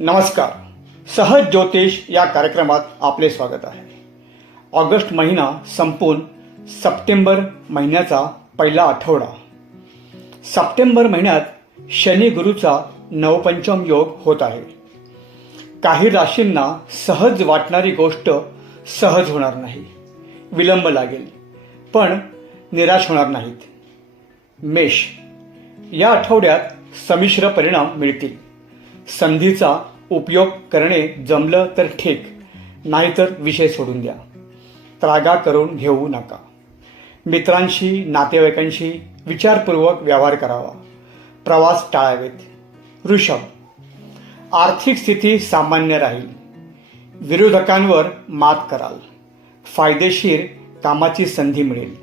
नमस्कार. सहज ज्योतिष या कार्यक्रमात आपले स्वागत आहे. ऑगस्ट महिना संपून सप्टेंबर महिन्याचा पहिला आठवडा. सप्टेंबर महिन्यात शनी गुरुचा नवपंचम योग होत आहे. काही राशींना सहज वाटणारी गोष्ट सहज होणार नाही, विलंब लागेल, पण निराश होणार नाहीत. मेष, या आठवड्यात संमिश्र परिणाम मिळतील. संधीचा उपयोग करणे जमलं तर ठीक, नाहीतर विषय सोडून द्या. त्रागा करून घेऊ नका. मित्रांशी, नातेवाईकांशी विचारपूर्वक व्यवहार करावा. प्रवास टाळावेत. वृषभ, आर्थिक स्थिती सामान्य राहील. विरोधकांवर मात कराल. फायदेशीर कामाची संधी मिळेल.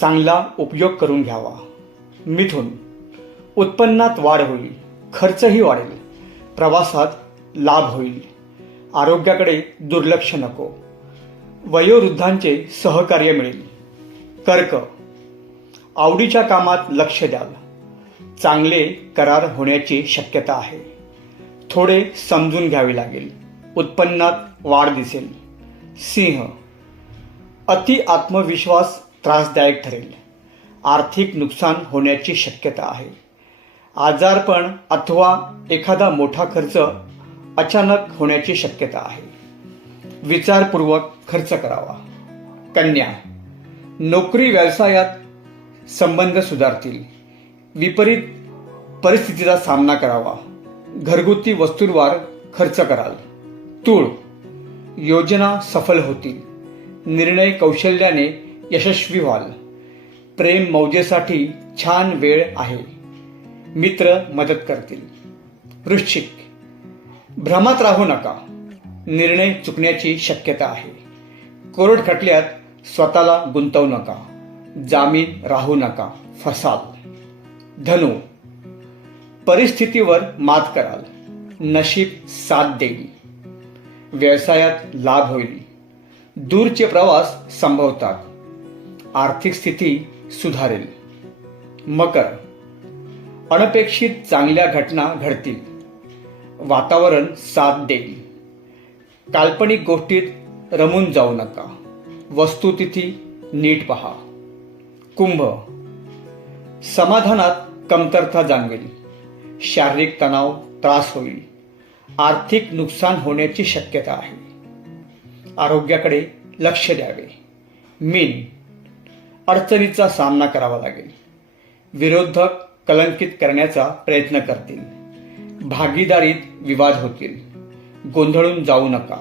चांगला उपयोग करून घ्यावा. मिथुन, उत्पन्नात वाढ होईल, खर्चही वाढेल. प्रवासात लाभ होईल. आरोग्याकडे दुर्लक्ष नको. वयोवृद्धांचे सहकार्य मिळेल. कर्क, आवडीच्या कामात लक्ष द्याल. चांगले करार होण्याची शक्यता आहे. थोडे समजून घ्यावे लागेल. उत्पन्नात वाढ दिसेल. सिंह, अति आत्मविश्वास त्रासदायक ठरेल. आर्थिक नुकसान होण्याची शक्यता आहे. आजारपण अथवा एखादा मोठा खर्च अचानक होण्याची शक्यता आहे. विचारपूर्वक खर्च करावा. कन्या, नोकरी व्यवसायात संबंध सुधारतील. विपरीत परिस्थितीचा सामना करावा. घरगुती वस्तूंवर खर्च कराल. तूळ, योजना सफल होतील. निर्णय कौशल्याने यशस्वी व्हाल. प्रेम मौजेसाठी छान वेळ आहे. मित्र मदत करतील. वृश्चिक, भ्रमात राहू नका. निर्णय चुकण्याची शक्यता आहे. कोर्ट खटल्यात स्वतःला गुंतवू नका. जामीन राहू नका, फसाल. धनु, परिस्थितीवर मात कराल. नशीब साथ देईल. व्यवसायात लाभ होईल. दूरचे प्रवास संभवतात. आर्थिक स्थिती सुधारेल. मकर, अनपेक्षित चांगल्या घटना घडतील. वातावरण साथ देईल. काल्पनिक गोष्टीत रमून जाऊ नका. वस्तुस्थिती नीट पहा. कुंभ, समाधानात कमतरता जाणवेल. शारीरिक तणाव त्रास होईल. आर्थिक नुकसान होण्याची शक्यता आहे. आरोग्याकडे लक्ष द्यावे. मीन, अडचणीचा सामना करावा लागेल. विरोधक कलंकित करण्याचा प्रयत्न करतील. भागीदारीत विवाद होतील. गोंधळून जाऊ नका.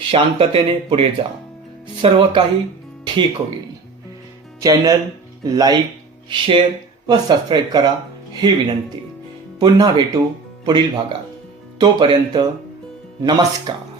शांततेने पुढे जा. सर्व काही ठीक होईल. चॅनल लाईक, शेअर व सबस्क्राईब करा ही विनंती. पुन्हा भेटू पुढील भागात. तोपर्यंत नमस्कार.